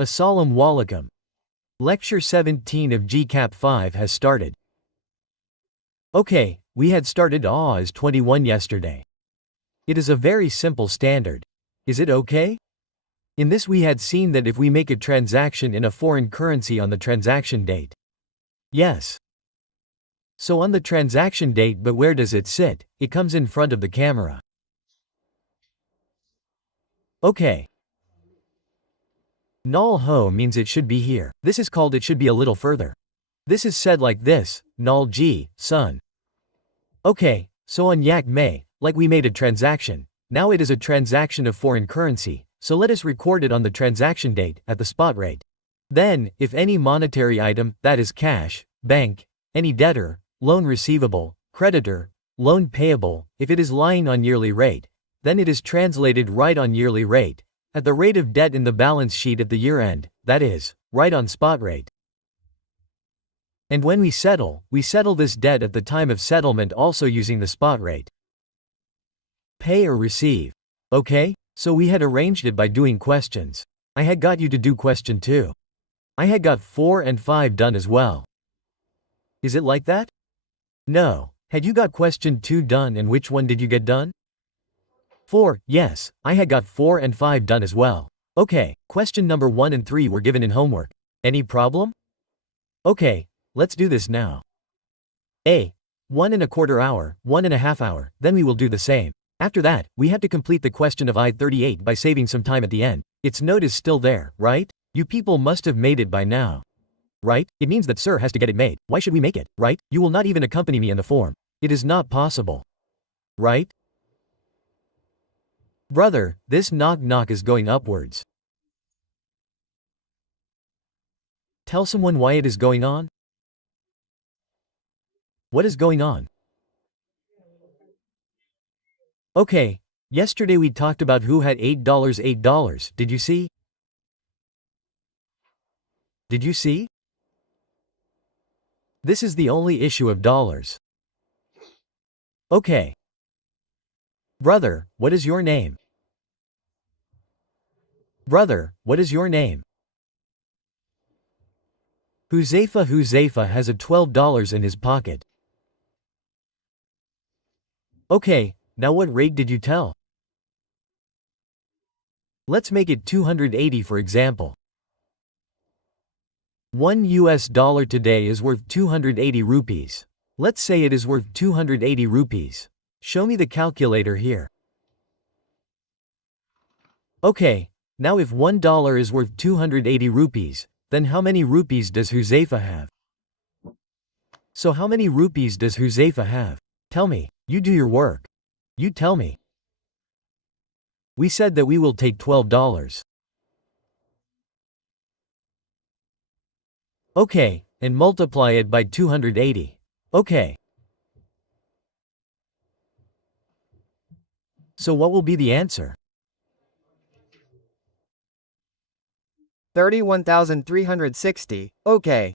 Assalamu alaikum. Lecture 17 of CAF 5 has started. Okay, we had started as 21 yesterday. It is a very simple standard. Is it okay? In this we had seen that if we make a transaction in a foreign currency on the transaction date. Yes. So on the transaction date, but where does it sit? It comes in front of the camera. Okay. Null ho means it should be here. This is called it should be a little further. This is said like this, null g, sun. Okay, so on yak may, like we made a transaction. Now it is a transaction of foreign currency, so let us record it on the transaction date, at the spot rate. Then, if any monetary item, that is cash, bank, any debtor, loan receivable, creditor, loan payable, if it is lying on yearly rate, then it is translated right on yearly rate, at the rate of debt in the balance sheet at the year end, that is, right on spot rate. And when we settle this debt at the time of settlement also using the spot rate. Pay or receive. Okay? So we had arranged it by doing questions. I had got you to do question 2. I had got 4 and 5 done as well. Is it like that? No. Had you got question 2 done and which one did you get done? 4, yes, I had got 4 and 5 done as well. Okay, question number 1 and 3 were given in homework. Any problem? Okay, let's do this now. A. 1¼ hour, 1½ hour, then we will do the same. After that, we have to complete the question of I-38 by saving some time at the end. Its note is still there, right? You people must have made it by now. Right? It means that sir has to get it made. Why should we make it, right? You will not even accompany me in the form. It is not possible. Right? Brother, this knock is going upwards. Tell someone why it is going on. What is going on? Okay, yesterday we talked about who had $8. Did you see? Did you see? This is the only issue of dollars. Okay. Brother, what is your name? Brother, what is your name? Huzaifa has a $12 in his pocket. Okay, now what rate did you tell? Let's make it 280 for example. $1 today is worth 280 rupees. Let's say it is worth 280 rupees. Show me the calculator here. Okay, now if $1 is worth 280 rupees, then how many rupees does Huzaifa have? So how many rupees does Huzaifa have? Tell me, you do your work. You tell me. We said that we will take $12. Okay, and multiply it by 280. Okay. So what will be the answer? 31,360, okay.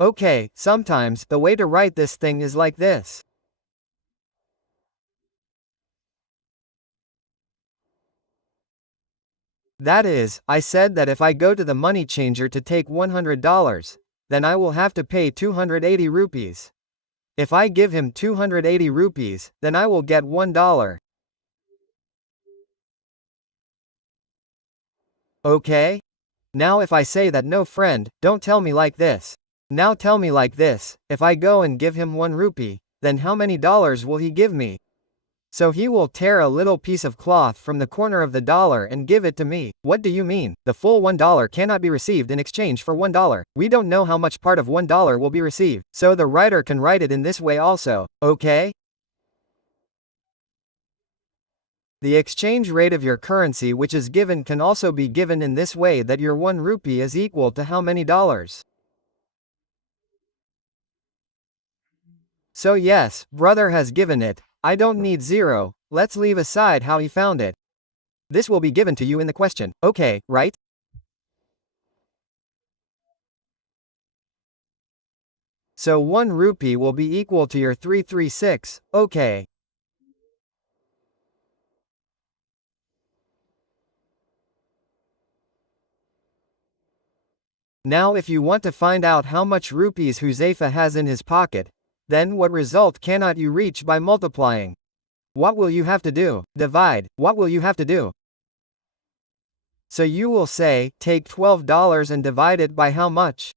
Okay, sometimes the way to write this thing is like this. That is, I said that if I go to the money changer to take $100, then I will have to pay 280 rupees. If I give him 280 rupees, then I will get $1. Okay? Now if I say that no friend, don't tell me like this. Now tell me like this, if I go and give him 1 rupee, then how many dollars will he give me? So he will tear a little piece of cloth from the corner of the dollar and give it to me. What do you mean? The full $1 cannot be received in exchange for $1. We don't know how much part of $1 will be received, so the writer can write it in this way also, okay? The exchange rate of your currency which is given can also be given in this way, that your 1 rupee is equal to how many dollars? So yes, brother has given it. I don't need 0, let's leave aside how he found it. This will be given to you in the question, okay, right? So 1 rupee will be equal to your 336, okay. Now if you want to find out how much rupees Huzaifa has in his pocket, then what result cannot you reach by multiplying? What will you have to do? Divide. What will you have to do? So you will say, take $12 and divide it by how much?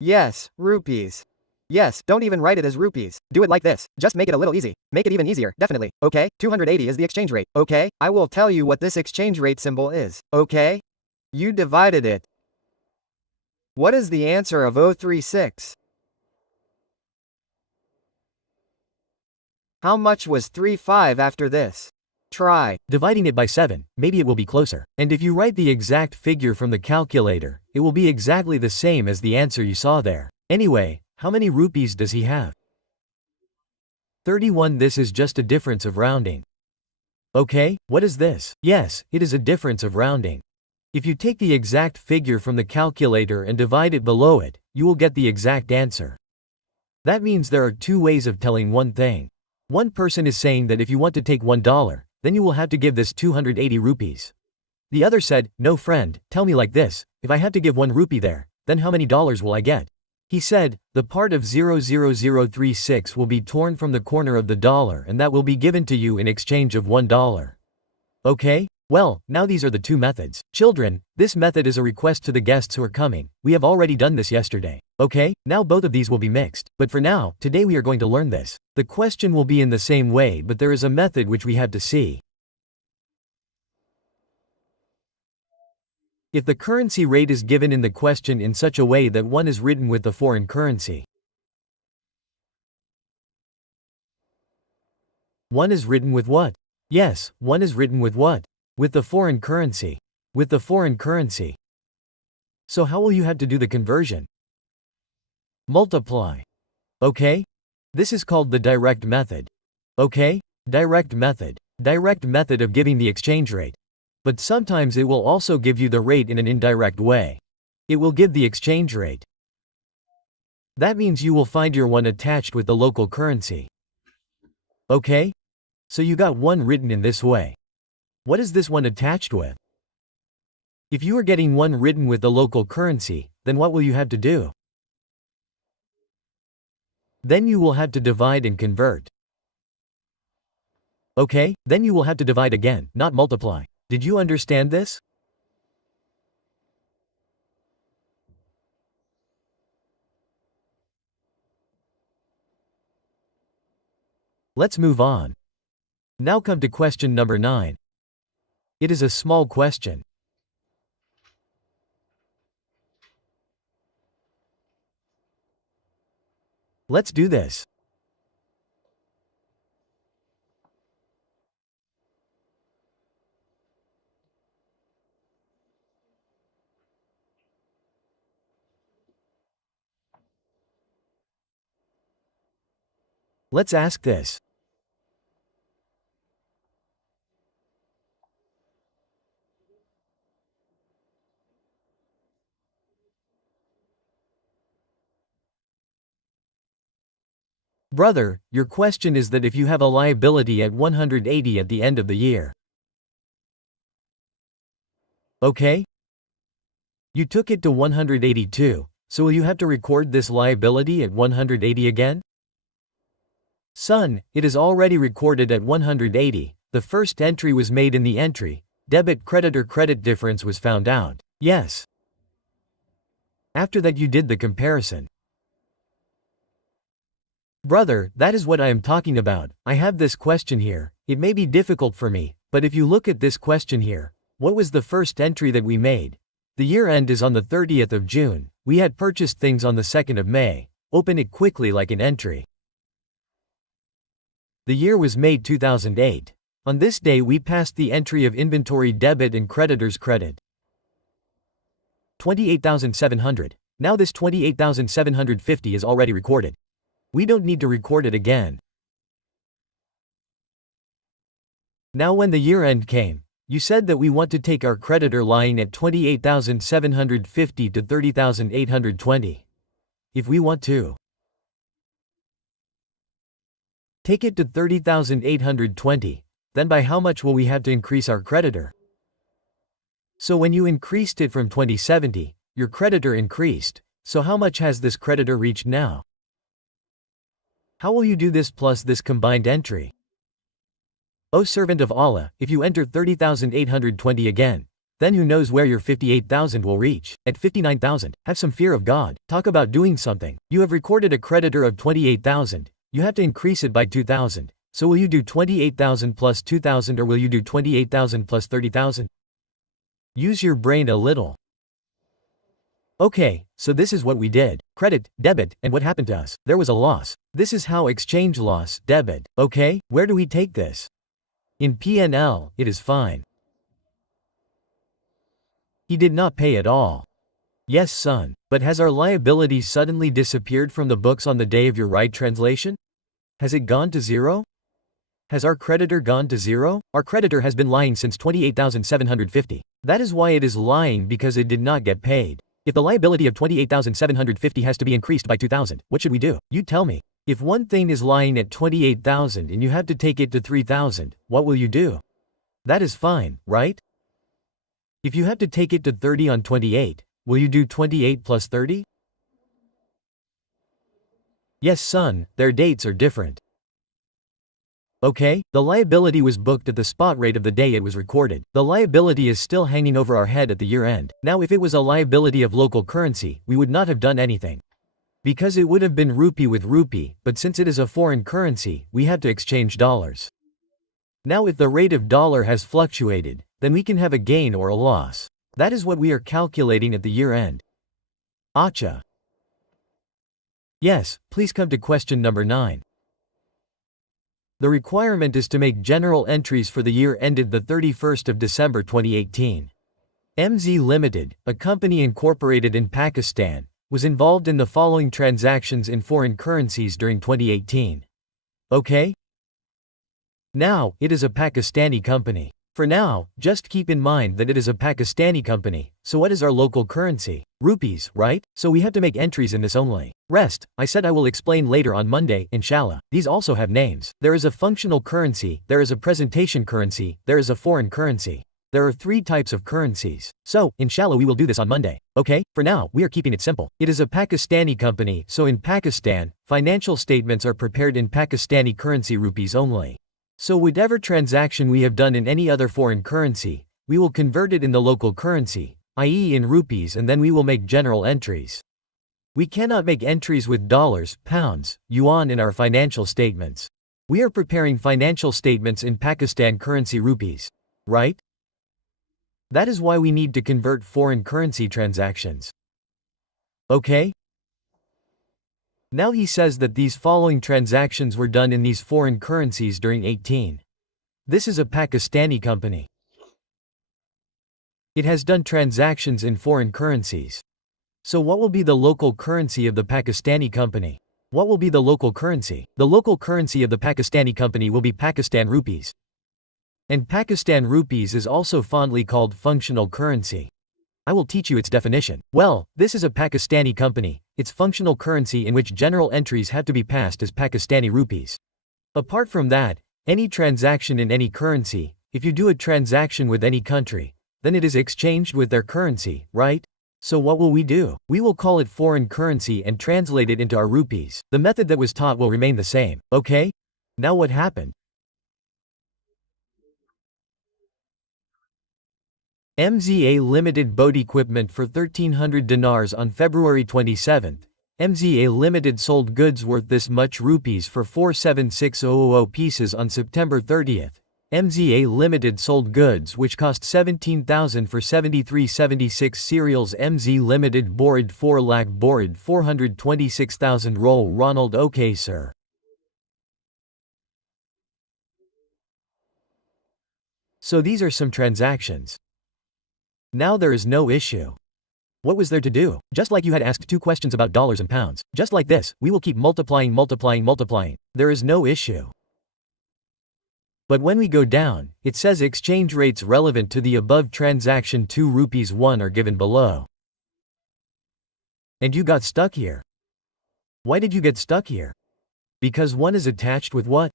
Yes, rupees. Yes, don't even write it as rupees. Do it like this. Just make it a little easy. Make it even easier, definitely. Okay, 280 is the exchange rate. Okay, I will tell you what this exchange rate symbol is. Okay? You divided it. What is the answer of 036? How much was 35 after this? Try dividing it by 7, maybe it will be closer. And if you write the exact figure from the calculator, it will be exactly the same as the answer you saw there. Anyway, how many rupees does he have? 31. This is just a difference of rounding. Okay, what is this? Yes, it is a difference of rounding. If you take the exact figure from the calculator and divide it below it, you will get the exact answer. That means there are two ways of telling one thing. One person is saying that if you want to take $1, then you will have to give this 280 rupees. The other said, no friend, tell me like this, if I have to give 1 rupee there, then how many dollars will I get? He said, the part of 00036 will be torn from the corner of the dollar and that will be given to you in exchange of $1. Okay? Well, now these are the two methods. Children, this method is a request to the guests who are coming. We have already done this yesterday. Okay? Now both of these will be mixed. But for now, today we are going to learn this. The question will be in the same way, but there is a method which we have to see. If the currency rate is given in the question in such a way that 1 is written with the foreign currency. 1 is written with what? Yes, 1 is written with what? With the foreign currency. With the foreign currency. So how will you have to do the conversion? Multiply. Okay? This is called the direct method. Okay? Direct method. Direct method of giving the exchange rate. But sometimes it will also give you the rate in an indirect way. It will give the exchange rate. That means you will find your 1 attached with the local currency. Okay? So you got 1 written in this way. What is this 1 attached with? If you are getting 1 written with the local currency, then what will you have to do? Then you will have to divide and convert. Okay, then you will have to divide again, not multiply. Did you understand this? Let's move on. Now come to question number 9. It is a small question. Let's do this. Let's ask this. Brother, your question is that if you have a liability at 180 at the end of the year. Okay? You took it to 182, so will you have to record this liability at 180 again? Son, it is already recorded at 180, the first entry was made in the entry, debit creditor credit difference was found out. Yes. After that you did the comparison. Brother, that is what I am talking about. I have this question here. It may be difficult for me, but if you look at this question here, what was the first entry that we made? The year end is on the 30th of June. We had purchased things on the 2nd of May. Open it quickly like an entry. The year was May 2008. On this day we passed the entry of inventory debit and creditors credit. 28,700. Now this 28,750 is already recorded. We don't need to record it again. Now when the year end came, you said that we want to take our creditor line at 28,750 to 30,820. If we want to take it to 30,820, then by how much will we have to increase our creditor? So when you increased it from 2070, your creditor increased. So how much has this creditor reached now? How will you do this plus this combined entry? O servant of Allah, if you enter 30,820 again, then who knows where your 58,000 will reach? At 59,000, have some fear of God, talk about doing something. You have recorded a creditor of 28,000, you have to increase it by 2,000. So will you do 28,000 plus 2,000 or will you do 28,000 plus 30,000? Use your brain a little. Okay, so this is what we did. Credit, debit, and what happened to us? There was a loss. This is how exchange loss, debit. Okay, where do we take this? In P&L, it is fine. He did not pay at all. Yes, son. But has our liability suddenly disappeared from the books on the day of your right translation? Has it gone to zero? Has our creditor gone to zero? Our creditor has been lying since 28,750. That is why it is lying, because it did not get paid. If the liability of 28,750 has to be increased by 2,000, what should we do? You tell me. If one thing is lying at 28,000 and you have to take it to 3,000, what will you do? That is fine, right? If you have to take it to 30 on 28, will you do 28 plus 30? Yes, son, their dates are different. Okay, the liability was booked at the spot rate of the day it was recorded. The liability is still hanging over our head at the year end. Now if it was a liability of local currency, we would not have done anything. Because it would have been rupee with rupee, but since it is a foreign currency, we have to exchange dollars. Now if the rate of dollar has fluctuated, then we can have a gain or a loss. That is what we are calculating at the year end. Acha. Yes, please come to question number 9. The requirement is to make general entries for the year ended the 31st of December 2018. MZ Limited, a company incorporated in Pakistan, was involved in the following transactions in foreign currencies during 2018. Okay? Now, it is a Pakistani company. For now, just keep in mind that it is a Pakistani company, so what is our local currency? Rupees, right? So we have to make entries in this only. Rest, I said I will explain later on Monday, inshallah. These also have names. There is a functional currency, there is a presentation currency, there is a foreign currency. There are 3 types of currencies. So, inshallah we will do this on Monday. Okay, for now, we are keeping it simple. It is a Pakistani company, so in Pakistan, financial statements are prepared in Pakistani currency rupees only. So whatever transaction we have done in any other foreign currency, we will convert it in the local currency, i.e. in rupees, and then we will make general entries. We cannot make entries with dollars, pounds, yuan in our financial statements. We are preparing financial statements in Pakistan currency rupees. Right? That is why we need to convert foreign currency transactions. Okay? Now he says that these following transactions were done in these foreign currencies during 18. This is a Pakistani company. It has done transactions in foreign currencies. So what will be the local currency of the Pakistani company? What will be the local currency? The local currency of the Pakistani company will be Pakistan rupees. And Pakistan rupees is also fondly called functional currency. I will teach you its definition. Well, this is a Pakistani company, its functional currency in which general entries have to be passed as Pakistani rupees. Apart from that, any transaction in any currency, if you do a transaction with any country, then it is exchanged with their currency, right? So what will we do? We will call it foreign currency and translate it into our rupees. The method that was taught will remain the same, okay? Now what happened? MZA Limited bought equipment for 1,300 dinars on February 27. MZA Limited sold goods worth this much rupees for 476,000 pieces on September 30. MZA Limited sold goods which cost 17,000 for 7376 cereals. MZ Limited borrowed 4 lakh borrowed 426,000 roll Ronald. Okay sir. So these are some transactions. Now there is no issue. What was there to do? Just like you had asked 2 questions about dollars and pounds. Just like this, we will keep multiplying. There is no issue. But when we go down, it says exchange rates relevant to the above transaction 2 rupees 1 are given below. And you got stuck here. Why did you get stuck here? Because 1 is attached with what?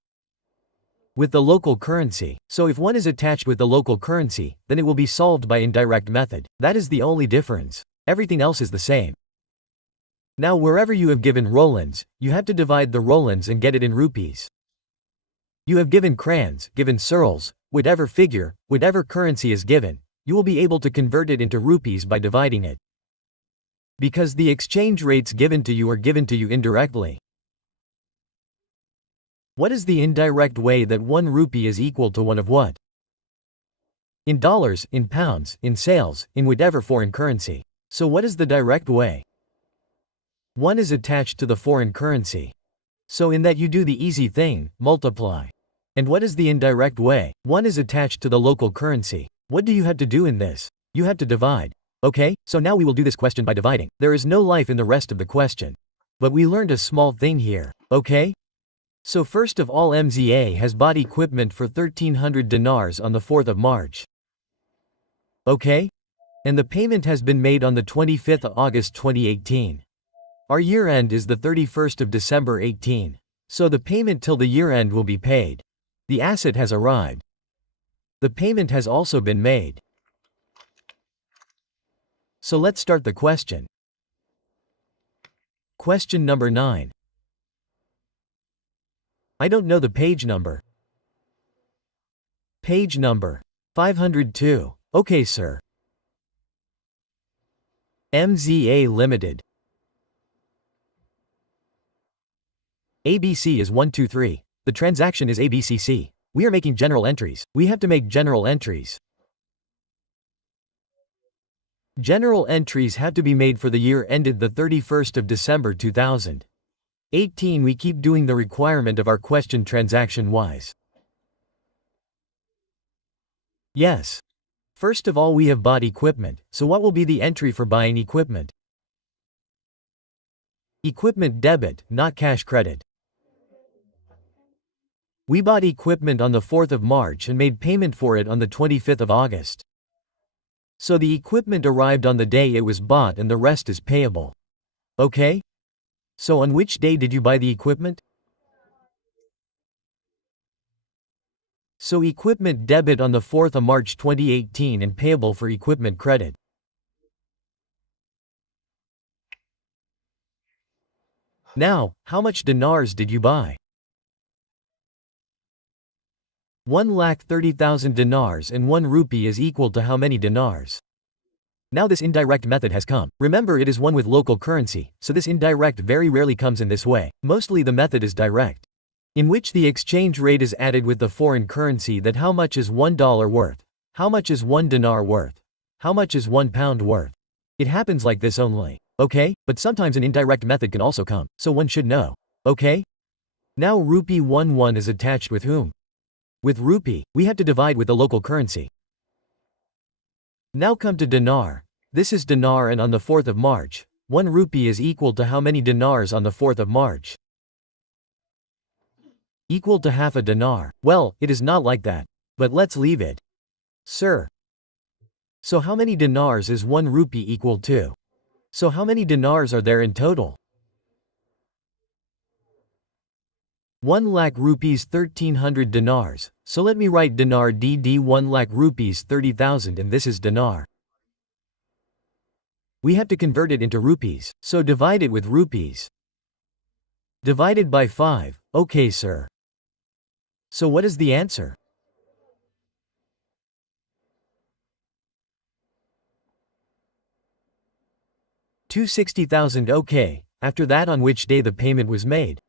With the local currency. So if one is attached with the local currency, then it will be solved by indirect method. That is the only difference. Everything else is the same. Now wherever you have given Rolands, you have to divide the Rolands and get it in rupees. You have given crans, given searls, whatever figure, whatever currency is given, you will be able to convert it into rupees by dividing it. Because the exchange rates given to you are given to you indirectly. What is the indirect way that 1 rupee is equal to 1 of what? In dollars, in pounds, in sales, in whatever foreign currency. So what is the direct way? 1 is attached to the foreign currency. So in that you do the easy thing, multiply. And what is the indirect way? 1 is attached to the local currency. What do you have to do in this? You have to divide. Okay, so now we will do this question by dividing. There is no life in the rest of the question. But we learned a small thing here, okay? So first of all, MZA has bought equipment for 1300 dinars on the 4th of March. Okay? And the payment has been made on the 25th of August 2018. Our year end is the 31st of December 18. So the payment till the year end will be paid. The asset has arrived. The payment has also been made. So let's start the question. Question number 9. I don't know the page number. Page number 502. Okay, sir. MZA Limited. ABC is 123. The transaction is ABCC. We are making general entries. We have to make general entries. General entries have to be made for the year ended the 31st of December 2018. We keep doing the requirement of our question transaction-wise. Yes. First of all, we have bought equipment, so what will be the entry for buying equipment? Equipment debit, not cash credit. We bought equipment on the 4th of March and made payment for it on the 25th of August. So the equipment arrived on the day it was bought and the rest is payable. Okay? So on which day did you buy the equipment? So equipment debit on the 4th of March 2018 and payable for equipment credit. Now, how much dinars did you buy? 1,30,000 dinars, and 1 rupee is equal to how many dinars? Now this indirect method has come. Remember, it is one with local currency, so this indirect very rarely comes in this way. Mostly the method is direct, in which the exchange rate is added with the foreign currency. That how much is $1 worth? How much is 1 dinar worth? How much is 1 pound worth? It happens like this only. Okay? But sometimes an indirect method can also come, so one should know. Okay? Now rupee 11 is attached with whom? With rupee, we have to divide with the local currency. Now come to dinar. This is dinar, and on the 4th of March, 1 rupee is equal to how many dinars on the 4th of March? Equal to half a dinar. Well, it is not like that. But let's leave it. Sir. So how many dinars is 1 rupee equal to? So how many dinars are there in total? 1 lakh rupees 1300 dinars. So let me write dinar DD 1 lakh rupees 30,000, and this is dinar. We have to convert it into rupees, so divide it with rupees. Divided by 5, okay sir. So what is the answer? 260,000. Okay, after that, on which day the payment was made?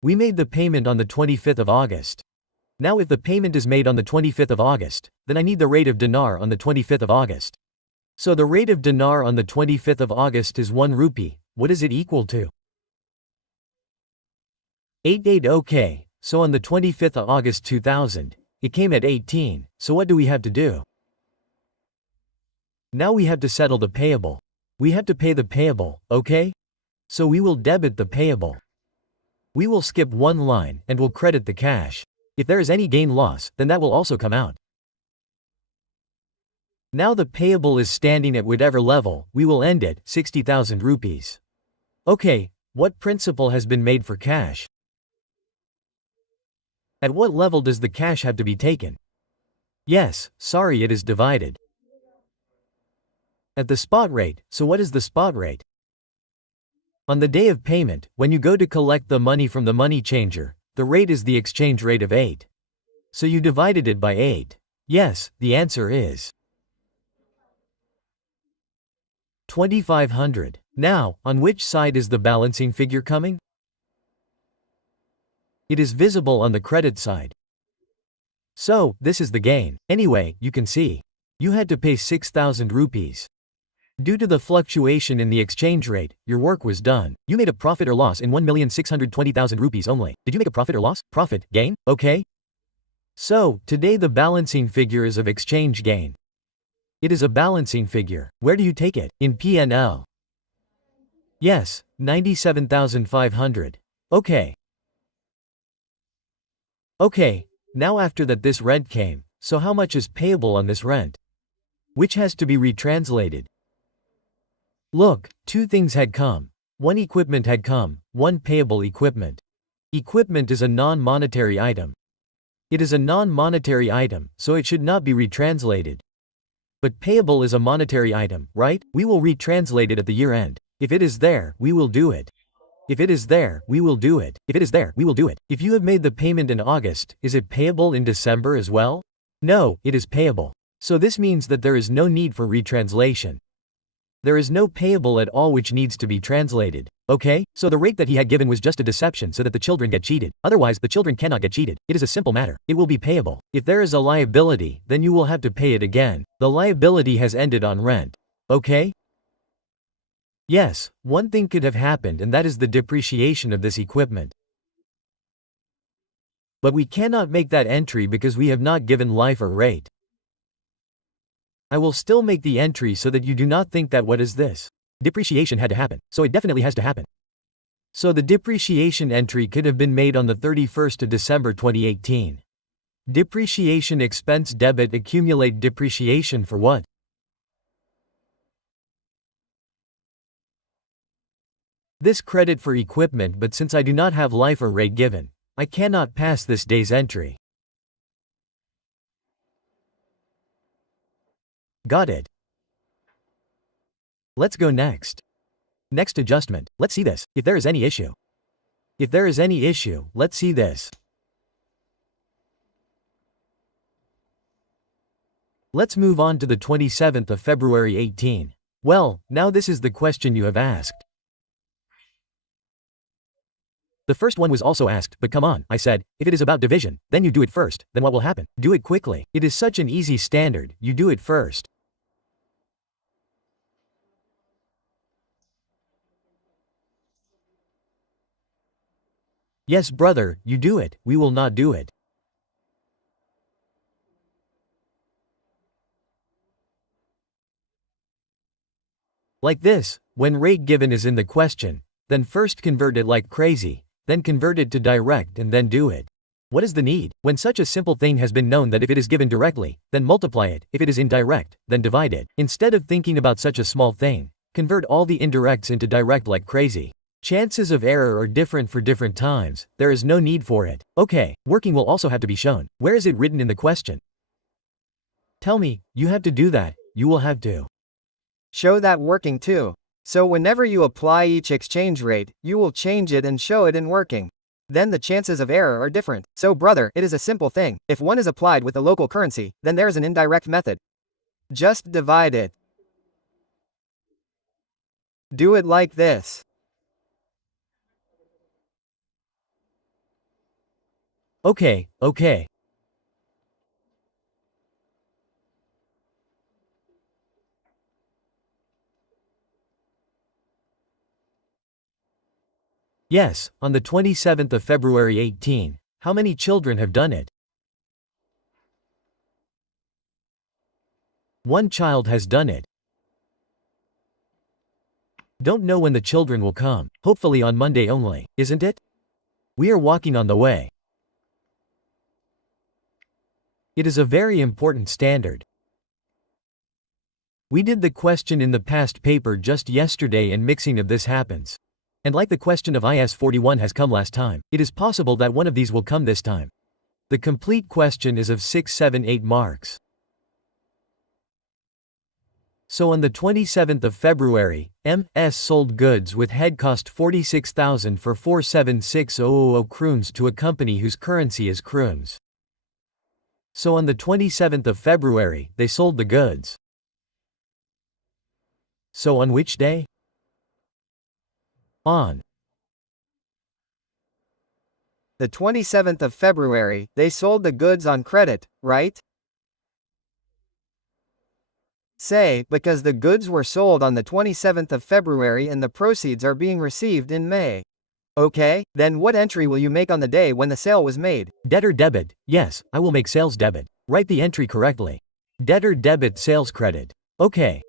We made the payment on the 25th of August. Now if the payment is made on the 25th of August, then I need the rate of dinar on the 25th of August. So the rate of dinar on the 25th of August is 1 rupee. What is it equal to? 88. Okay, so on the 25th of August 2000, it came at 18, so what do we have to do? Now we have to settle the payable. We have to pay the payable, okay? So we will debit the payable. We will skip one line and will credit the cash. If there is any gain-loss, then that will also come out. Now the payable is standing at whatever level, we will end at 60,000 rupees. Okay, What principal has been made for cash? At what level does the cash have to be taken? Yes, sorry, it is divided. At the spot rate, so what is the spot rate? On the day of payment, when you go to collect the money from the money changer, the rate is the exchange rate of 8. So you divided it by 8. Yes, the answer is 2500. Now, on which side is the balancing figure coming? It is visible on the credit side. So, this is the gain. Anyway, you can see. You had to pay 6,000 rupees. Due to the fluctuation in the exchange rate, your work was done. You made a profit or loss in 1,620,000 rupees only. Did you make a profit or loss? Profit, gain? Okay. So, today the balancing figure is of exchange gain. It is a balancing figure. Where do you take it? In P&L. Yes, 97,500. Okay. Okay, now after that this rent came, so how much is payable on this rent? Which has to be retranslated. Look, two things had come. One equipment had come, one payable equipment. Equipment is a non-monetary item. It is a non-monetary item, so it should not be retranslated. But payable is a monetary item, right? We will retranslate it at the year end. If it is there, we will do it. If it is there, we will do it. If it is there, we will do it. If you have made the payment in August, is it payable in December as well? No, it is payable. So this means that there is no need for retranslation. There is no payable at all which needs to be translated. Okay, so the rate that he had given was just a deception so that the children get cheated. Otherwise, the children cannot get cheated. It is a simple matter. It will be payable. If there is a liability, then you will have to pay it again. The liability has ended on rent. Okay? Yes, one thing could have happened, and that is the depreciation of this equipment. But we cannot make that entry because we have not given life or rate. I will still make the entry so that you do not think that what is this? Depreciation had to happen, so it definitely has to happen. So the depreciation entry could have been made on the 31st of December 2018. Depreciation expense debit accumulate depreciation for what? This credit for equipment, but since I do not have life or rate given, I cannot pass this day's entry. Got it. Let's go next. Next adjustment. Let's see this. If there is any issue. If there is any issue, let's see this. Let's move on to the 27th of February 18. Well, now this is the question you have asked. The first one was also asked, but come on, I said, if it is about division, then you do it first, then what will happen? Do it quickly. It is such an easy standard, you do it first. Yes, brother, you do it, we will not do it. Like this, when rate given is in the question, then first convert it like crazy, then convert it to direct and then do it. What is the need? When such a simple thing has been known that if it is given directly, then multiply it, if it is indirect, then divide it. Instead of thinking about such a small thing, convert all the indirects into direct like crazy. Chances of error are different for different times, there is no need for it. Okay, working will also have to be shown. Where is it written in the question? Tell me, you have to do that, you will have to show that working too. So whenever you apply each exchange rate, you will change it and show it in working. Then the chances of error are different. So brother, it is a simple thing. If one is applied with the local currency, then there is an indirect method. Just divide it. Do it like this. Okay. Yes, on the 27th of February 18. How many children have done it? One child has done it. Don't know when the children will come, hopefully on Monday only, isn't it? We are walking on the way. It is a very important standard. We did the question in the past paper just yesterday and mixing of this happens. And like the question of IS-41 has come last time, it is possible that one of these will come this time. The complete question is of 6, 7, 8 marks. So on the 27th of February, M.S. sold goods with head cost 46,000 for 476,000 kroons to a company whose currency is kroons. So on the 27th of February, they sold the goods. So on which day? On the 27th of February, they sold the goods on credit, right? Say, because the goods were sold on the 27th of February and the proceeds are being received in May. Okay, then what entry will you make on the day when the sale was made? Debtor debit. Yes, I will make sales debit. Write the entry correctly. Debtor debit sales credit. Okay.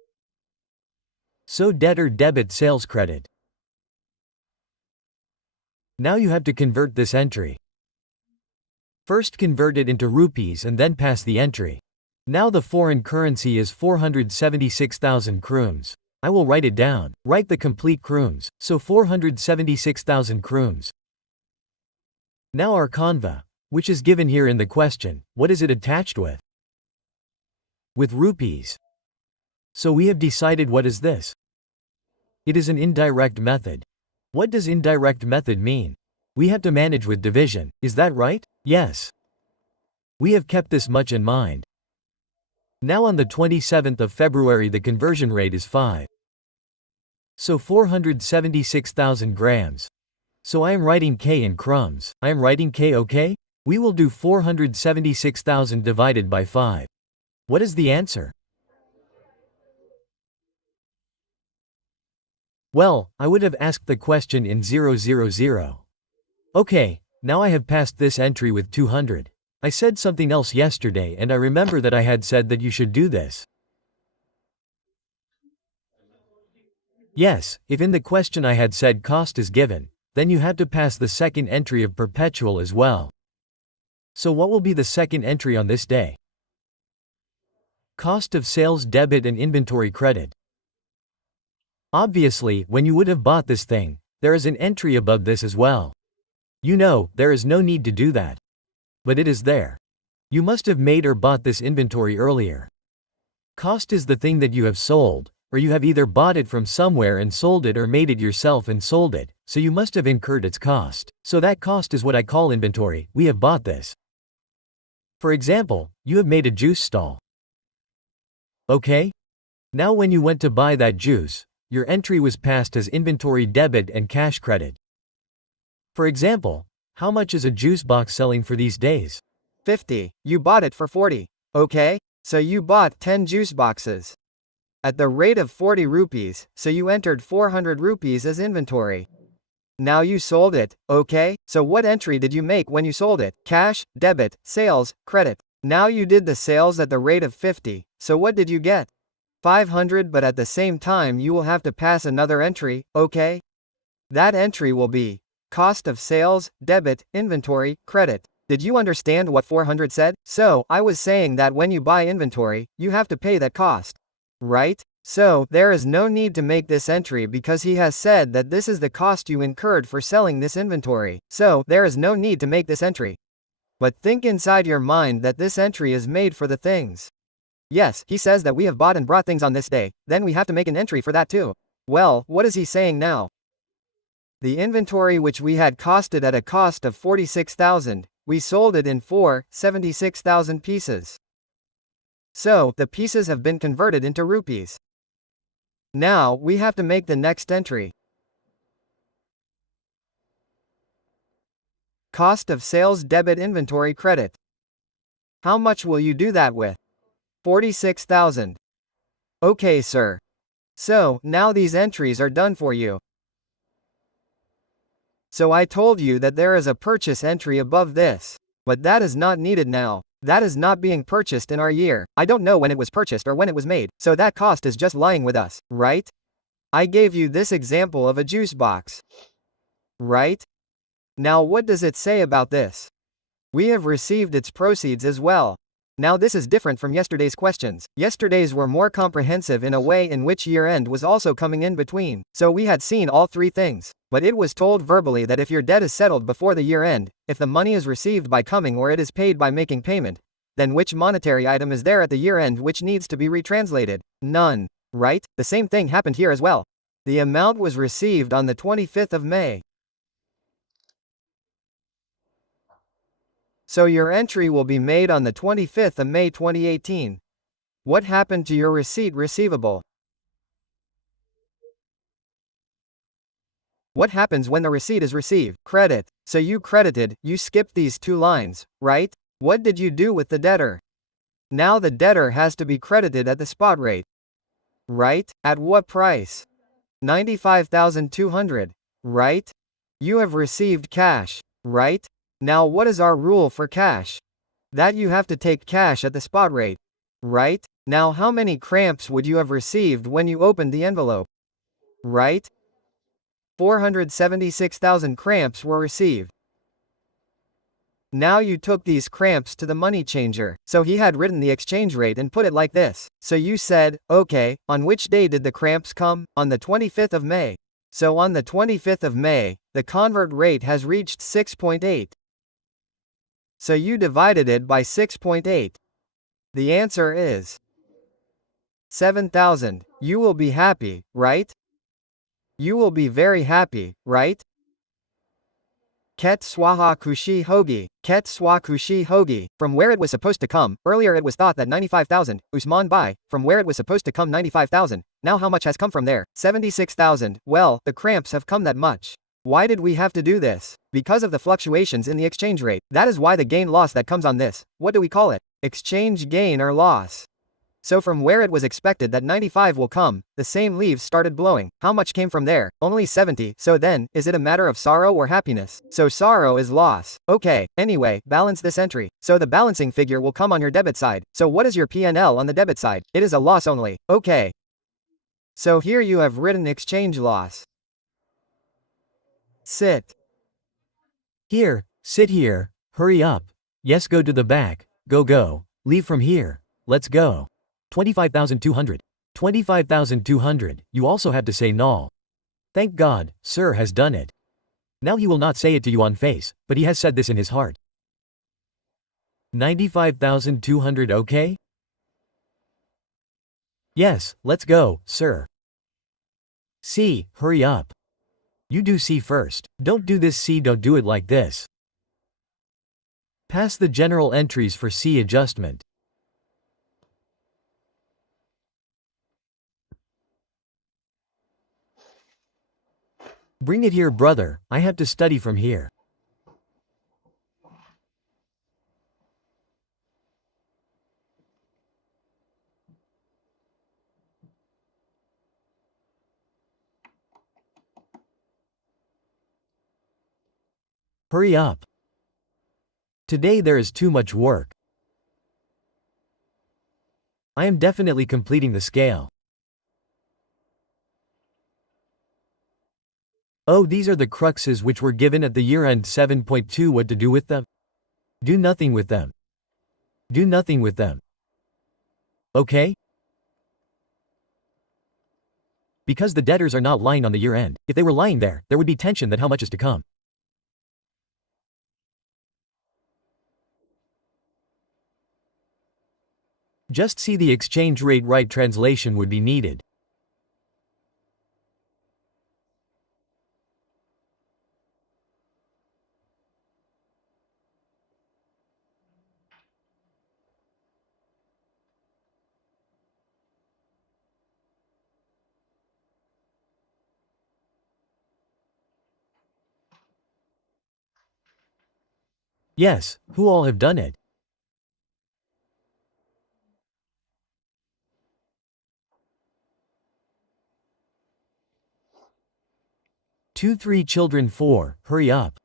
So debtor debit sales credit. Now you have to convert this entry. First convert it into rupees and then pass the entry. Now the foreign currency is 476,000 kroons. I will write it down. Write the complete kroons. So 476,000 kroons. Now our conva, which is given here in the question, what is it attached with? With rupees. So we have decided what is this? It is an indirect method. What does indirect method mean? We have to manage with division, is that right? Yes. We have kept this much in mind. Now on the 27th of February the conversion rate is 5. So 476,000 grams. So I am writing K in crumbs. I am writing K, okay? We will do 476,000 divided by 5. What is the answer? Well, I would have asked the question in 000. Okay, now I have passed this entry with 200. I said something else yesterday and I remember that I had said that you should do this. Yes, if in the question I had said cost is given, then you have to pass the second entry of perpetual as well. So what will be the second entry on this day? Cost of sales debit and inventory credit. Obviously, when you would have bought this thing, there is an entry above this as well. You know, there is no need to do that. But it is there. You must have made or bought this inventory earlier. Cost is the thing that you have sold, or you have either bought it from somewhere and sold it or made it yourself and sold it, so you must have incurred its cost. So that cost is what I call inventory. We have bought this. For example, you have made a juice stall. Okay? Now when you went to buy that juice, your entry was passed as inventory debit and cash credit. For example, how much is a juice box selling for these days? 50. You bought it for 40. Okay? So you bought 10 juice boxes. At the rate of 40 rupees, so you entered 400 rupees as inventory. Now you sold it, okay? So what entry did you make when you sold it? Cash, debit, sales, credit. Now you did the sales at the rate of 50, so what did you get? 500, but at the same time you will have to pass another entry, okay? That entry will be cost of sales, debit, inventory, credit. Did you understand what 400 said? So, I was saying that when you buy inventory, you have to pay that cost. Right? So, there is no need to make this entry because he has said that this is the cost you incurred for selling this inventory. So, there is no need to make this entry. But think inside your mind that this entry is made for the things. Yes, he says that we have bought and brought things on this day, then we have to make an entry for that too. Well, what is he saying now? The inventory which we had costed at a cost of 46,000, we sold it in 76,000 pieces. So, the pieces have been converted into rupees. Now, we have to make the next entry. Cost of sales debit inventory credit. How much will you do that with? 46,000. Okay, sir. So, now these entries are done for you. So I told you that there is a purchase entry above this. But that is not needed now. That is not being purchased in our year. I don't know when it was purchased or when it was made, so that cost is just lying with us, right? I gave you this example of a juice box. Right? Now what does it say about this? We have received its proceeds as well. Now this is different from yesterday's questions. Yesterday's were more comprehensive in a way in which year-end was also coming in between, so we had seen all three things. But it was told verbally that if your debt is settled before the year-end, if the money is received by coming or it is paid by making payment, then which monetary item is there at the year-end which needs to be retranslated? None. Right? The same thing happened here as well. The amount was received on the 25th of May. So your entry will be made on the 25th of May 2018. What happened to your receipt receivable? What happens when the receipt is received? Credit. So you credited, you skipped these two lines, right? What did you do with the debtor? Now the debtor has to be credited at the spot rate. Right? At what price? 95,200. Right? You have received cash. Right? Now what is our rule for cash? That you have to take cash at the spot rate. Right? Now how many cramps would you have received when you opened the envelope? Right? 476,000 cramps were received. Now you took these cramps to the money changer, so he had written the exchange rate and put it like this. So you said, okay, on which day did the cramps come? On the 25th of May. So on the 25th of May, the convert rate has reached 6.8. So you divided it by 6.8. The answer is 7,000. You will be happy, right? You will be very happy, right? Ket swaha kushi hogi. Ket swa kushi hogi. From where it was supposed to come, earlier it was thought that 95,000, Usman Bai, from where it was supposed to come 95,000, now how much has come from there? 76,000, well, the cramps have come that much. Why did we have to do this? Because of the fluctuations in the exchange rate. That is why the gain-loss that comes on this, what do we call it? Exchange gain or loss. So from where it was expected that 95 will come, the same leaves started blowing. How much came from there? Only 70. So then, is it a matter of sorrow or happiness? So sorrow is loss. Okay, anyway, balance this entry. So the balancing figure will come on your debit side. So what is your P&L on the debit side? It is a loss only. Okay. So here you have written exchange loss. Sit. Here, sit here, hurry up. Yes, go to the back, go, leave from here, let's go. 25,200. 25,200, you also had to say null. Thank God, sir has done it. Now he will not say it to you on face, but he has said this in his heart. 95,200 okay? Yes, let's go, sir. C, hurry up. You do C first. Don't do this C, don't do it like this. Pass the general entries for C adjustment. Bring it here, brother, I have to study from here. Hurry up. Today there is too much work. I am definitely completing the scale. Oh, these are the cruxes which were given at the year-end 7.2. What to do with them? Do nothing with them. Do nothing with them. Okay? Because the debtors are not lying on the year-end. If they were lying there would be tension that how much is to come. Just see the exchange rate right translation would be needed. Yes, who all have done it? 2 3 children 4, hurry up.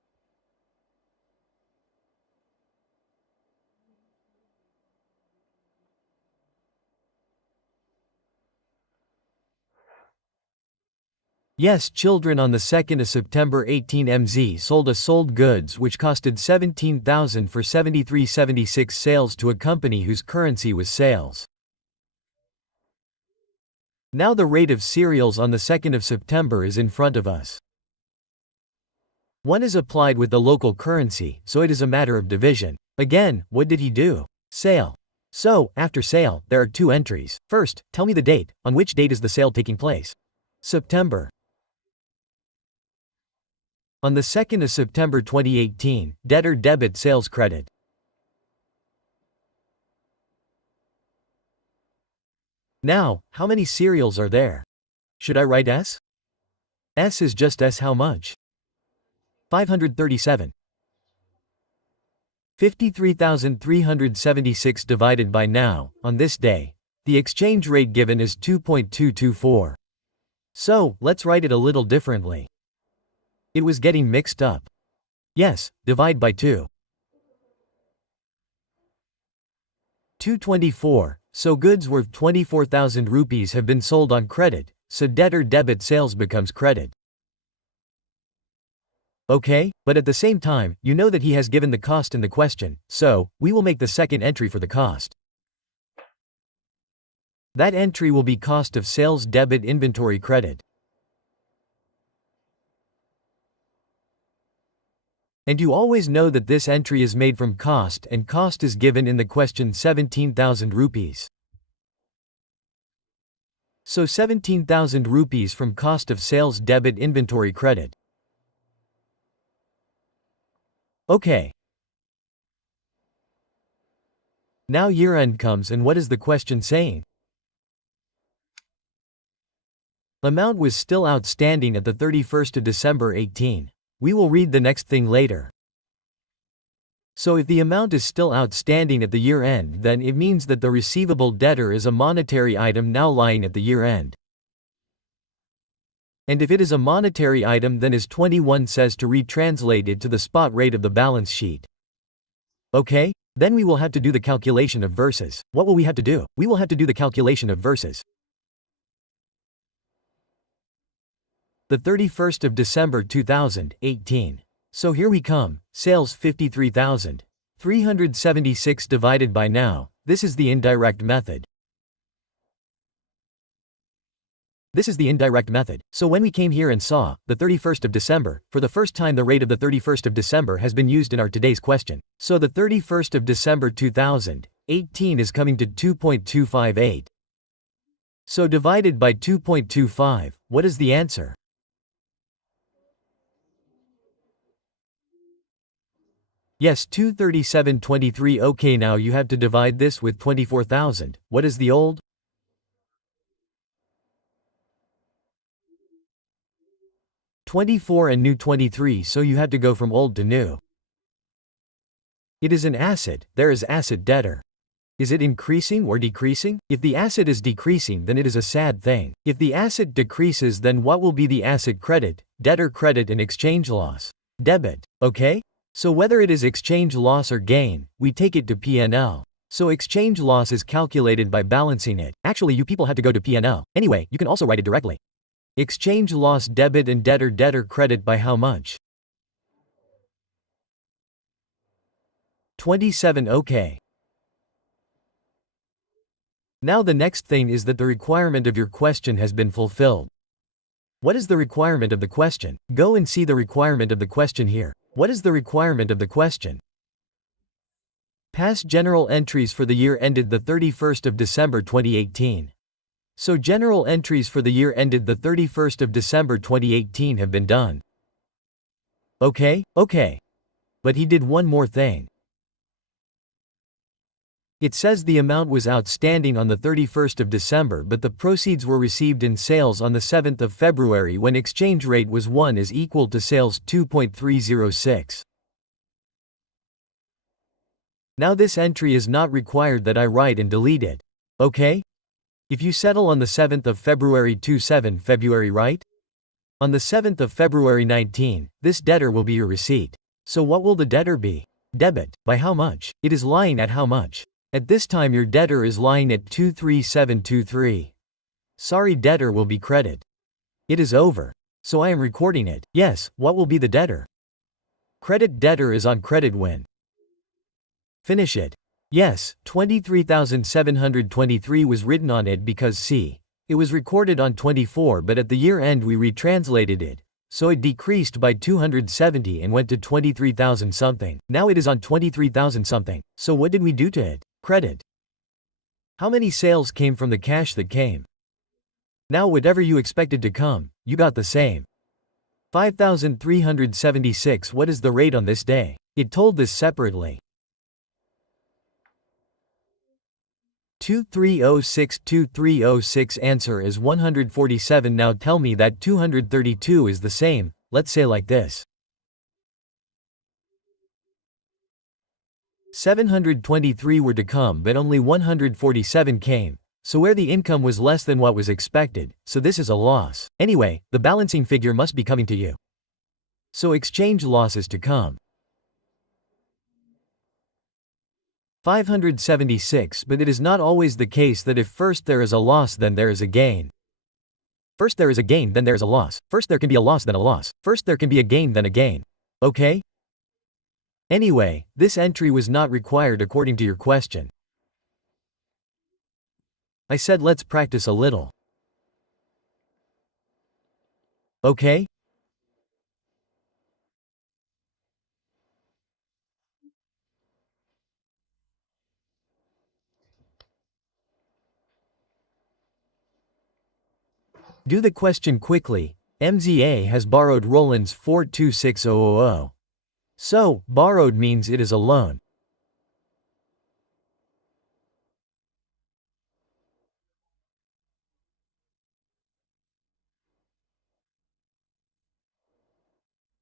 Yes, children, on the 2nd of September 18 sold sold goods which costed 17,000 for 73.76 sales to a company whose currency was sales. Now the rate of cereals on the 2nd of September is in front of us. 1 is applied with the local currency, so it is a matter of division. Again, what did he do? Sale. So, after sale, there are 2 entries. First, tell me the date. On which date is the sale taking place? September. On the 2nd of September 2018, debtor debit sales credit. Now, how many cereals are there? Should I write S? S is just S. How much? 537. 53,376 divided by now, on this day. The exchange rate given is 2.224. So, let's write it a little differently. It was getting mixed up. Yes, divide by 2. 224, so goods worth 24,000 rupees have been sold on credit, so debtor debit sales becomes credit. Okay, but at the same time, you know that he has given the cost in the question, so, we will make the second entry for the cost. That entry will be cost of sales debit inventory credit. And you always know that this entry is made from cost, and cost is given in the question 17,000 rupees. So 17,000 rupees from cost of sales debit inventory credit. Okay. Now year-end comes, and what is the question saying? Amount was still outstanding at the 31st of December 18. We will read the next thing later. So if the amount is still outstanding at the year end, then it means that the receivable debtor is a monetary item now lying at the year end. And if it is a monetary item, then as 21 says to retranslate it to the spot rate of the balance sheet. Okay? Then we will have to do the calculation of verses. What will we have to do? We will have to do the calculation of verses. The 31st of December 2018. So here we come, sales 53,376 divided by now, this is the indirect method. This is the indirect method. So when we came here and saw, the 31st of December, for the first time the rate of the 31st of December has been used in our today's question. So the 31st of December 2018 is coming to 2.258. So divided by 2.25, what is the answer? Yes, 237.23. Okay, now you have to divide this with 24,000. What is the old? 24 and new 23, so you have to go from old to new. It is an asset, there is asset debtor. Is it increasing or decreasing? If the asset is decreasing, then it is a sad thing. If the asset decreases, then what will be the asset credit, debtor credit, and exchange loss? Debit. Okay? So whether it is exchange loss or gain, we take it to P&L. So exchange loss is calculated by balancing it. Actually, you people had to go to P&L. Anyway, you can also write it directly. Exchange loss debit and debtor credit by how much? 27. Okay. Now the next thing is that the requirement of your question has been fulfilled. What is the requirement of the question? Go and see the requirement of the question here. What is the requirement of the question? Pass general entries for the year ended the 31st of December 2018. So general entries for the year ended the 31st of December 2018 have been done. Okay. But he did one more thing. It says the amount was outstanding on the 31st of December, but the proceeds were received in sales on the 7th of February when exchange rate was 1 is equal to sales 2.306. Now this entry is not required that I write and delete it. Okay? If you settle on the 7th of February 27 February, right? On the 7th of February 19, this debtor will be your receipt. So what will the debtor be? Debit. By how much? It is lying at how much? At this time your debtor is lying at 23723. Sorry, debtor will be credit. It is over. So I am recording it. Yes, what will be the debtor? Credit debtor is on credit when. Finish it. Yes, 23,723 was written on it because see, it was recorded on 24 but at the year end we retranslated it. So it decreased by 270 and went to 23,000 something. Now it is on 23,000 something. So what did we do to it? Credit. How many sales came from the cash that came? Now whatever you expected to come, you got the same. 5,376. What is the rate on this day? It told this separately. 2306 answer is 147. Now tell me that 232 is the same, let's say like this. 723 were to come but only 147 came, so where the income was less than what was expected, so this is a loss. Anyway, the balancing figure must be coming to you. So exchange loss is to come. 576. But it is not always the case that if first there is a loss then there is a gain. First there is a gain then there is a loss. First there can be a loss then a loss. First there can be a gain then a gain. Okay? Anyway, this entry was not required according to your question. I said let's practice a little. Okay? Do the question quickly. MZA has borrowed Roland's 426000. So, borrowed means it is a loan.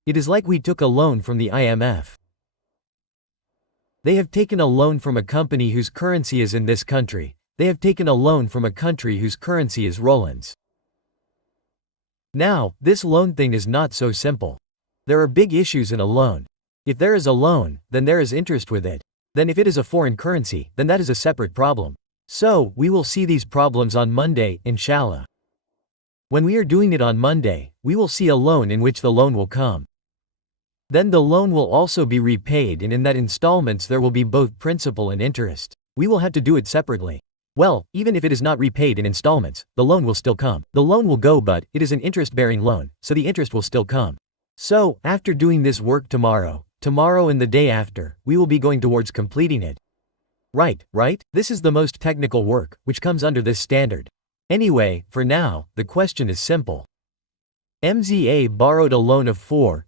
It is like we took a loan from the IMF. They have taken a loan from a company whose currency is in this country. They have taken a loan from a country whose currency is Roland's. Now, this loan thing is not so simple. There are big issues in a loan. If there is a loan, then there is interest with it. Then if it is a foreign currency, then that is a separate problem. So, we will see these problems on Monday, inshallah. When we are doing it on Monday, we will see a loan in which the loan will come. Then the loan will also be repaid and in that installments there will be both principal and interest. We will have to do it separately. Well, even if it is not repaid in installments, the loan will still come. The loan will go but it is an interest-bearing loan, so the interest will still come. So, after doing this work tomorrow and the day after, we will be going towards completing it. Right? This is the most technical work, which comes under this standard. Anyway, for now, the question is simple. MZA borrowed a loan of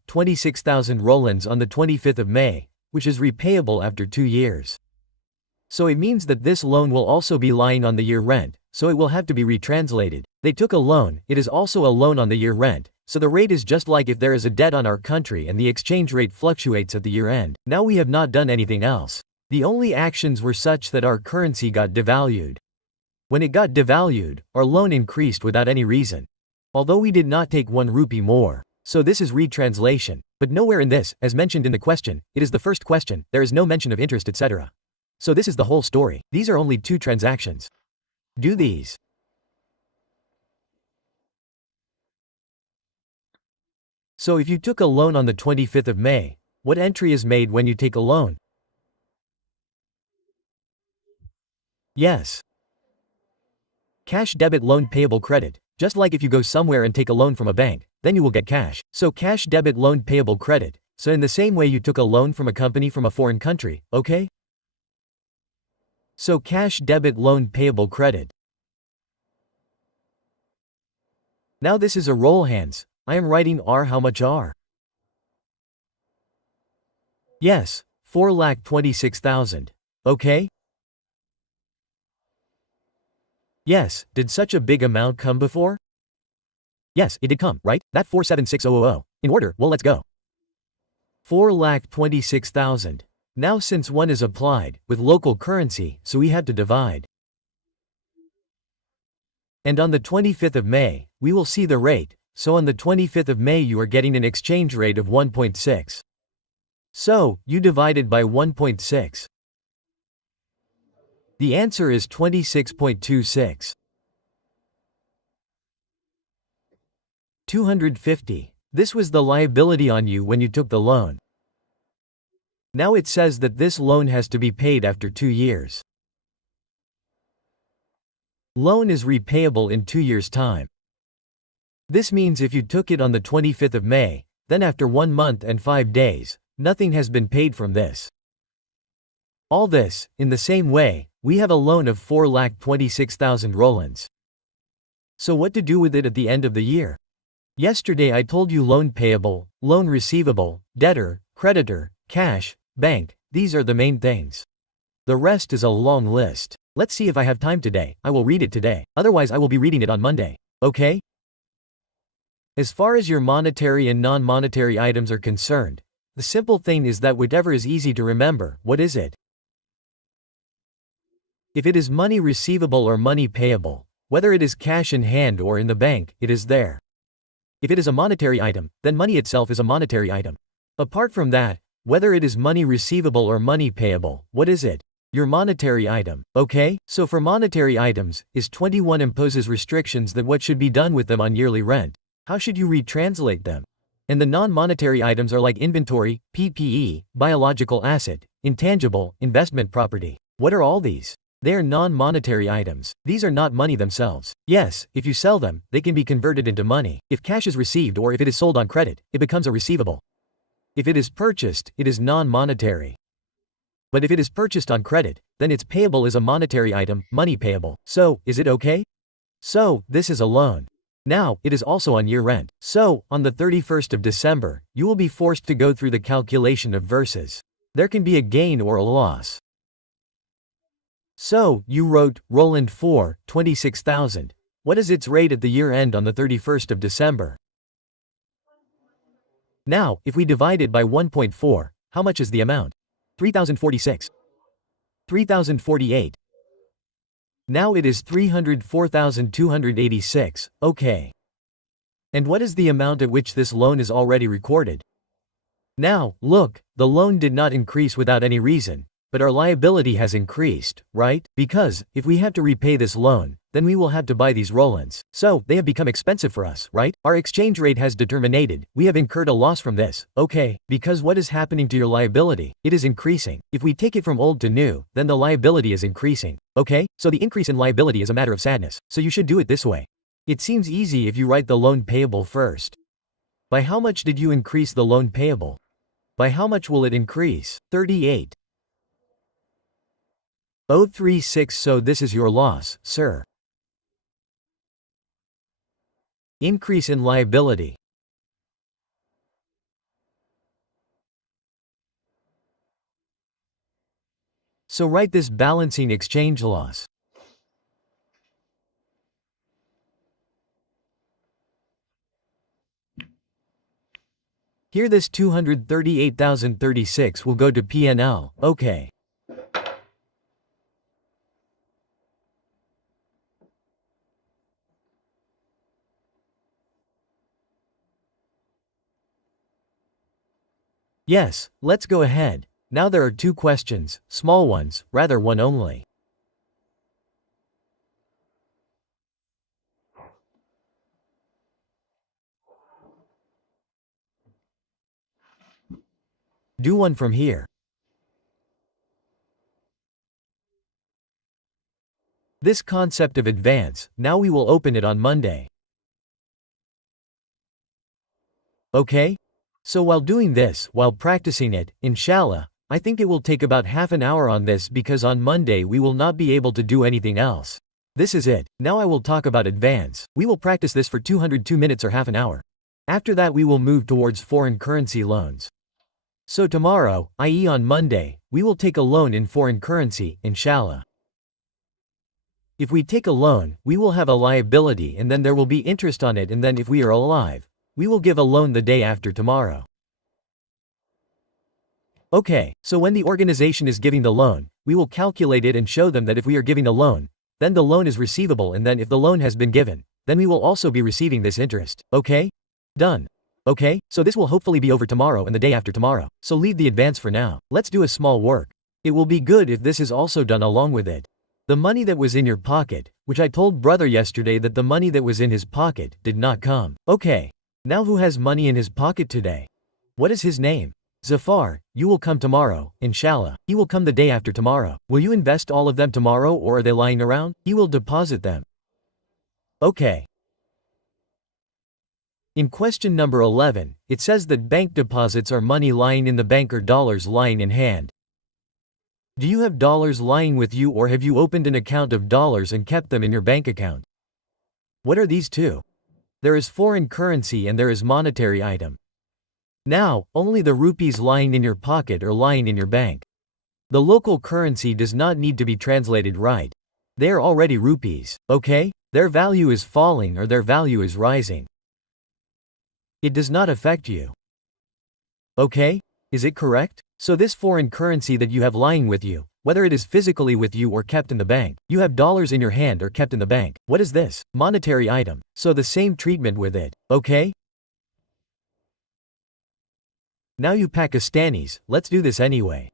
26,000 Rolands on the 25th of May, which is repayable after 2 years. So it means that this loan will also be lying on the year rent, so it will have to be retranslated. They took a loan, it is also a loan on the year rent, so the rate is just like if there is a debt on our country and the exchange rate fluctuates at the year end. Now we have not done anything else. The only actions were such that our currency got devalued. When it got devalued, our loan increased without any reason. Although we did not take 1 rupee more. So this is retranslation. But nowhere in this, as mentioned in the question, it is the first question, there is no mention of interest etc. So this is the whole story. These are only 2 transactions. Do these. So if you took a loan on the 25th of May, what entry is made when you take a loan? Yes. Cash debit loan payable credit. Just like if you go somewhere and take a loan from a bank, then you will get cash. So cash debit loan payable credit. So in the same way you took a loan from a company from a foreign country, okay? So cash debit loan payable credit. Now this is a roll hands. I am writing R. How much R? Yes, 4,26,000. Okay? Yes, did such a big amount come before? Yes, it did come, right? That 476000. In order, well let's go. 4,26,000. Now since 1 is applied, with local currency, so we have to divide. And on the 25th of May, we will see the rate, so on the 25th of May you are getting an exchange rate of 1.6. So, you divided by 1.6. The answer is 26.26. 250. This was the liability on you when you took the loan. Now it says that this loan has to be paid after 2 years. Loan is repayable in 2 years' time. This means if you took it on the 25th of May, then after 1 month and 5 days, nothing has been paid from this. All this, in the same way, we have a loan of 4,26,000 Rolands. So what to do with it at the end of the year? Yesterday I told you loan payable, loan receivable, debtor, creditor, cash, bank, these are the main things. The rest is a long list. Let's see if I have time today, I will read it today, otherwise I will be reading it on Monday, okay? As far as your monetary and non-monetary items are concerned, the simple thing is that whatever is easy to remember, what is it? If it is money receivable or money payable, whether it is cash in hand or in the bank, it is there. If it is a monetary item, then money itself is a monetary item. Apart from that, whether it is money receivable or money payable, what is it? Your monetary item, okay? So for monetary items, is 21 imposes restrictions that what should be done with them on yearly rent. How should you retranslate them? And the non-monetary items are like inventory, PPE, biological asset, intangible, investment property. What are all these? They are non-monetary items. These are not money themselves. Yes, if you sell them, they can be converted into money. If cash is received or if it is sold on credit, it becomes a receivable. If it is purchased, it is non-monetary. But if it is purchased on credit, then its payable is a monetary item, money payable. So, is it okay? So, this is a loan. Now, it is also on year rent. So, on the 31st of December, you will be forced to go through the calculation of verses. There can be a gain or a loss. So, you wrote, Roland 4, 26,000. What is its rate at the year end on the 31st of December? Now, if we divide it by 1.4, how much is the amount? 3,046. 3,048. Now it is 304,286, okay. And what is the amount at which this loan is already recorded? Now, look, the loan did not increase without any reason, but our liability has increased, right? Because, if we have to repay this loan, then we will have to buy these Rolands. So, they have become expensive for us, right? Our exchange rate has determinated, we have incurred a loss from this, okay? Because what is happening to your liability? It is increasing. If we take it from old to new, then the liability is increasing, okay? So the increase in liability is a matter of sadness, so you should do it this way. It seems easy if you write the loan payable first. By how much did you increase the loan payable? By how much will it increase? 38. 036. So this is your loss, sir. Increase in liability. So write this balancing exchange loss. Here this 238,036 will go to P&L, okay. Yes, let's go ahead. Now there are 2 questions, small ones, rather one only. Do one from here. This concept of advance, now we will open it on Monday. Okay? So while doing this, while practicing it, inshallah, I think it will take about half an hour on this because on Monday we will not be able to do anything else. This is it. Now I will talk about advance. We will practice this for 202 minutes or half an hour. After that we will move towards foreign currency loans. So tomorrow, i.e. on Monday, we will take a loan in foreign currency, inshallah. If we take a loan, we will have a liability and then there will be interest on it, and then if we are alive, we will give a loan the day after tomorrow. Okay, so when the organization is giving the loan, we will calculate it and show them that if we are giving a loan, then the loan is receivable, and then if the loan has been given, then we will also be receiving this interest, okay? Done. Okay, so this will hopefully be over tomorrow and the day after tomorrow, so leave the advance for now. Let's do a small work. It will be good if this is also done along with it. The money that was in your pocket, which I told brother yesterday that the money that was in his pocket did not come. Okay, Now who has money in his pocket today? What is his name? Zafar, you will come tomorrow, inshallah. He will come the day after tomorrow. Will you invest all of them tomorrow or are they lying around? He will deposit them. Okay. In question number 11, it says that bank deposits are money lying in the bank or dollars lying in hand. Do you have dollars lying with you or have you opened an account of dollars and kept them in your bank account? What are these two? There is foreign currency and there is monetary item. Now, only the rupees lying in your pocket or lying in your bank. The local currency does not need to be translated right. They are already rupees, okay? Their value is falling or their value is rising. It does not affect you. Okay? Is it correct? So this foreign currency that you have lying with you, whether it is physically with you or kept in the bank, you have dollars in your hand or kept in the bank. What is this? Monetary item. So the same treatment with it, okay? Now you Pakistanis, let's do this anyway.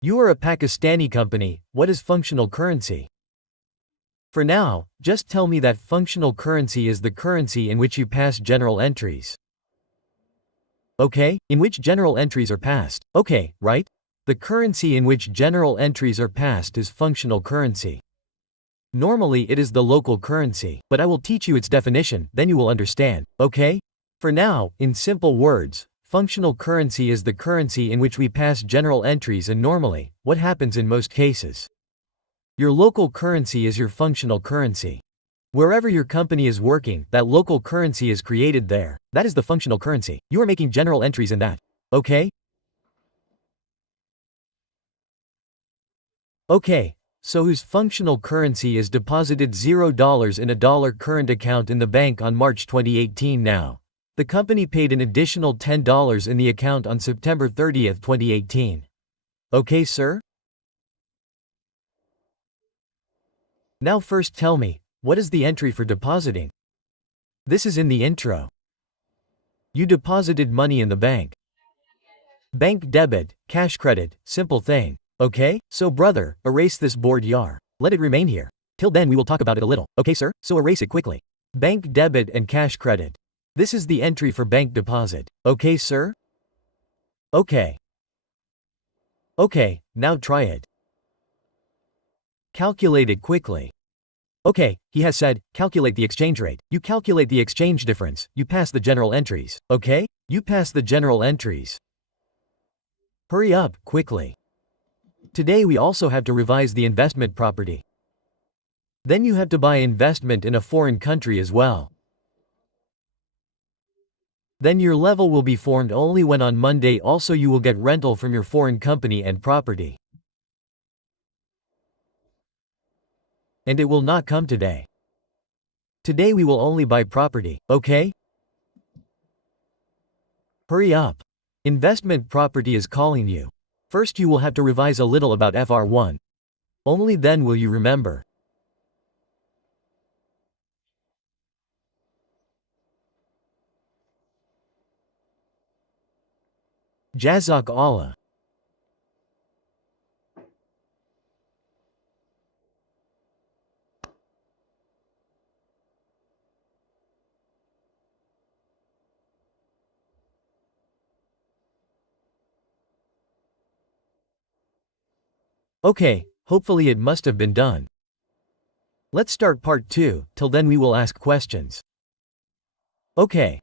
You are a Pakistani company, what is functional currency? For now, just tell me that functional currency is the currency in which you pass general entries. Okay, in which general entries are passed. Okay, right? The currency in which general entries are passed is functional currency. Normally it is the local currency, but I will teach you its definition, then you will understand, okay? For now, in simple words, functional currency is the currency in which we pass general entries and normally, what happens in most cases? Your local currency is your functional currency. Wherever your company is working, that local currency is created there. That is the functional currency. You are making general entries in that. Okay? Okay, so whose functional currency is deposited $0 in a dollar current account in the bank on March 2018 now? The company paid an additional $10 in the account on September 30, 2018. Okay, sir? Now first tell me, what is the entry for depositing? This is in the intro. You deposited money in the bank. Bank debit, cash credit, simple thing. Okay? So brother, erase this board yar. Let it remain here. Till then we will talk about it a little. Okay, sir? So erase it quickly. Bank debit and cash credit. This is the entry for bank deposit. Okay, sir? Okay. Okay, now try it. Calculate it quickly. Okay, he has said, calculate the exchange rate. You calculate the exchange difference, you pass the general entries. Okay? You pass the general entries. Hurry up, quickly. Today we also have to revise the investment property. Then you have to buy investment in a foreign country as well. Then your level will be formed only when on Monday also you will get rental from your foreign company and property. And it will not come today. Today we will only buy property, okay? Hurry up. Investment property is calling you. First you will have to revise a little about FAR2. Only then will you remember. Jazak Allah. Okay, hopefully it must have been done. Let's start part 2, till then we will ask questions. Okay.